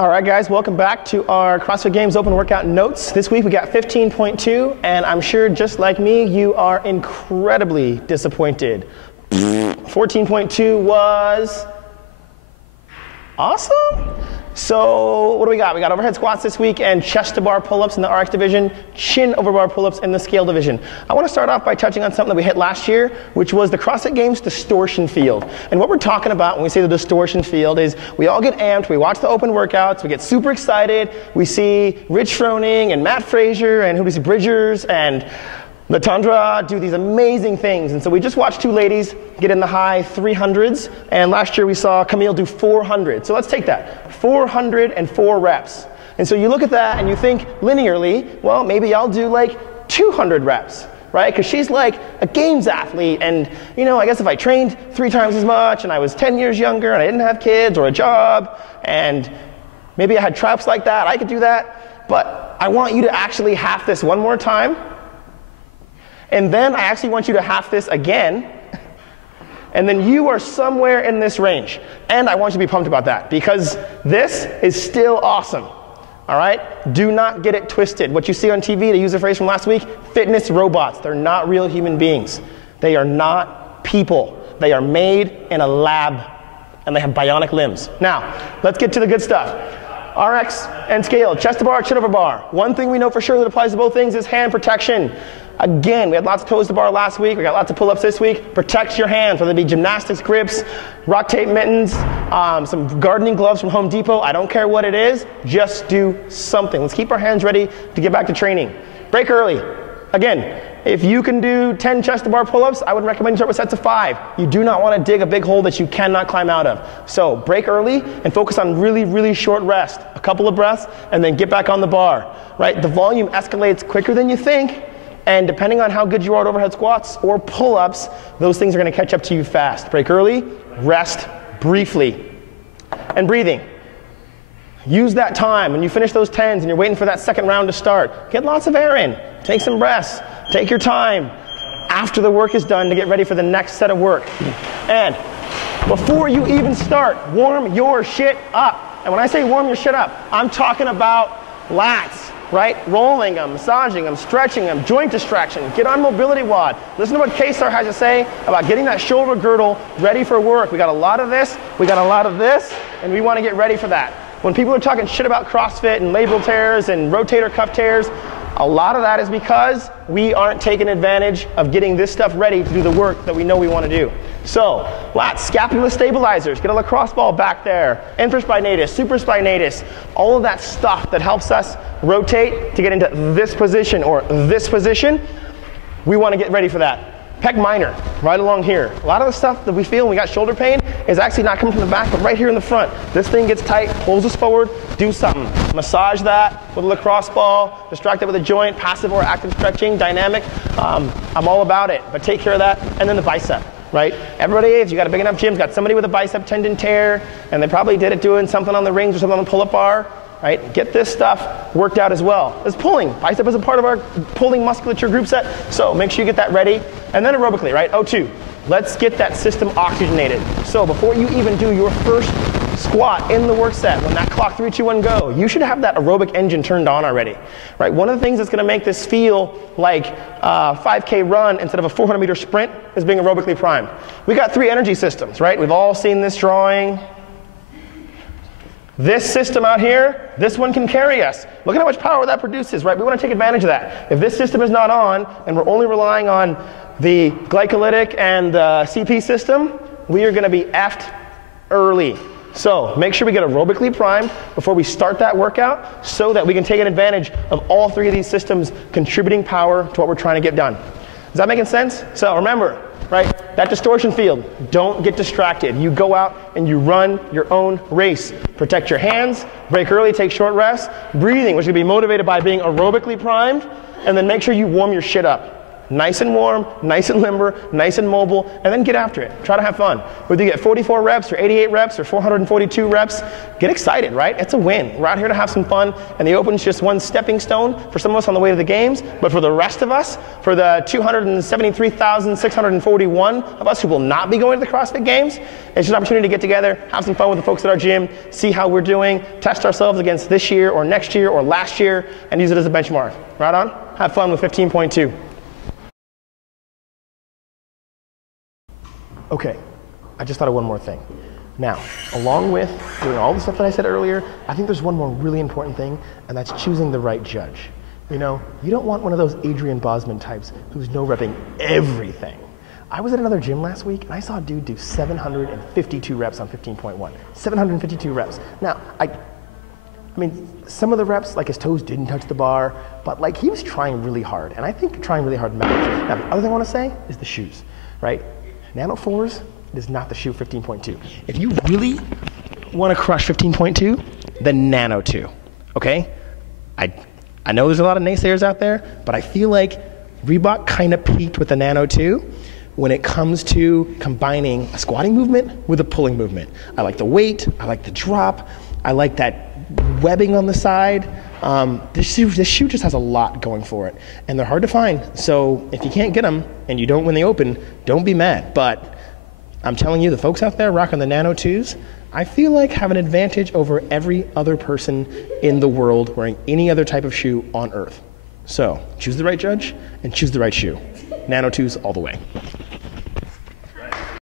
All right, guys, welcome back to our CrossFit Games Open Workout Notes. This week we got 15.2, and I'm sure just like me, you are incredibly disappointed. 14.2 was awesome. So what do we got? We got overhead squats this week and chest to bar pull-ups in the RX division, chin over bar pull-ups in the scale division. I want to start off by touching on something that we hit last year, which was the CrossFit Games distortion field. And what we're talking about when we say the distortion field is we all get amped, we watch the open workouts, we get super excited, we see Rich Froning and Matt Fraser and who do we see, Bridgers and Latondra do these amazing things. And so we just watched two ladies get in the high 300s, and last year we saw Camille do 400. So let's take that, 404 reps. And so you look at that and you think linearly, well, maybe I'll do like 200 reps, right? Because she's like a games athlete, and you know, I guess if I trained 3 times as much and I was 10 years younger and I didn't have kids or a job, and maybe I had traps like that, I could do that. But I want you to actually half this one more time. And then I actually want you to half this again, and then you are somewhere in this range. And I want you to be pumped about that, because this is still awesome, all right? Do not get it twisted. What you see on TV, to use a phrase from last week, fitness robots. They're not real human beings. They are not people. They are made in a lab, and they have bionic limbs. Now, let's get to the good stuff. RX and scale, chest to bar, chin over bar. One thing we know for sure that applies to both things is hand protection. Again, we had lots of toes to bar last week. We got lots of pull-ups this week. Protect your hands, whether it be gymnastics grips, rock tape mittens, some gardening gloves from Home Depot. I don't care what it is. Just do something. Let's keep our hands ready to get back to training. Break early. Again, if you can do 10 chest to bar pull-ups, I would recommend you start with sets of 5. You do not want to dig a big hole that you cannot climb out of. So break early and focus on really, really short rest. A couple of breaths, and then get back on the bar. Right? The volume escalates quicker than you think. And depending on how good you are at overhead squats or pull-ups, those things are going to catch up to you fast. Break early, rest briefly. And breathing. Use that time when you finish those 10s and you're waiting for that second round to start. Get lots of air in. Take some breaths. Take your time after the work is done to get ready for the next set of work. And before you even start, warm your shit up. And when I say warm your shit up, I'm talking about lats. Right? Rolling them, massaging them, stretching them, joint distraction. Get on mobility WOD. Listen to what K-Star has to say about getting that shoulder girdle ready for work. We got a lot of this, we got a lot of this, and we want to get ready for that. When people are talking shit about CrossFit and labral tears and rotator cuff tears, a lot of that is because we aren't taking advantage of getting this stuff ready to do the work that we know we want to do. So, lats, scapula stabilizers, get a lacrosse ball back there, infraspinatus, supraspinatus, all of that stuff that helps us rotate to get into this position or this position, we want to get ready for that. Pec minor, right along here. A lot of the stuff that we feel when we got shoulder pain is actually not coming from the back, but right here in the front. This thing gets tight, pulls us forward, do something. Massage that with a lacrosse ball, distract it with a joint, passive or active stretching, dynamic. I'm all about it, but take care of that. And then the bicep, right? Everybody, if you got a big enough gym, got somebody with a bicep tendon tear, and they probably did it doing something on the rings or something on the pull-up bar. Right? Get this stuff worked out as well. It's pulling. Bicep is a part of our pulling musculature group set, so make sure you get that ready. And then aerobically, right? O2. Let's get that system oxygenated. So before you even do your first squat in the work set, when that clock 3, 2, 1, go, you should have that aerobic engine turned on already. Right? One of the things that's going to make this feel like a 5K run instead of a 400-meter sprint is being aerobically primed. We got 3 energy systems, right? We've all seen this drawing. This system out here, this one can carry us. Look at how much power that produces, right? We want to take advantage of that. If this system is not on, and we're only relying on the glycolytic and the CP system, we are going to be effed early. So make sure we get aerobically primed before we start that workout so that we can take advantage of all 3 of these systems contributing power to what we're trying to get done. Is that making sense? So remember, right, that distortion field, don't get distracted. You go out and you run your own race. Protect your hands, break early, take short rests, breathing, which is going to be motivated by being aerobically primed, and then make sure you warm your shit up. Nice and warm, nice and limber, nice and mobile, and then get after it. Try to have fun. Whether you get 44 reps or 88 reps or 442 reps, get excited, right? It's a win. We're out here to have some fun, and the Open's just one stepping stone for some of us on the way to the games, but for the rest of us, for the 273,641 of us who will not be going to the CrossFit Games, it's just an opportunity to get together, have some fun with the folks at our gym, see how we're doing, test ourselves against this year or next year or last year, and use it as a benchmark. Right on? Have fun with 15.2. Okay, I just thought of one more thing. Now, along with doing all the stuff that I said earlier, I think there's one more really important thing, and that's choosing the right judge. You know, you don't want one of those Adrian Bosman types who's no-repping everything. I was at another gym last week, and I saw a dude do 752 reps on 15.1. 752 reps. Now, I mean, some of the reps, like his toes didn't touch the bar, but like he was trying really hard, and I think trying really hard matters. Now, the other thing I want to say is the shoes, right? Nano 4s is not the shoe 15.2. If you really want to crush 15.2, then Nano 2, okay? I know there's a lot of naysayers out there, but I feel like Reebok kind of peaked with the Nano 2 when it comes to combining a squatting movement with a pulling movement. I like the weight, I like the drop, I like that webbing on the side. This shoe just has a lot going for it, and they're hard to find. So if you can't get them and you don't win the Open, don't be mad. But I'm telling you, the folks out there rocking the Nano 2s, I feel like have an advantage over every other person in the world wearing any other type of shoe on earth. So choose the right judge and choose the right shoe. Nano 2s all the way.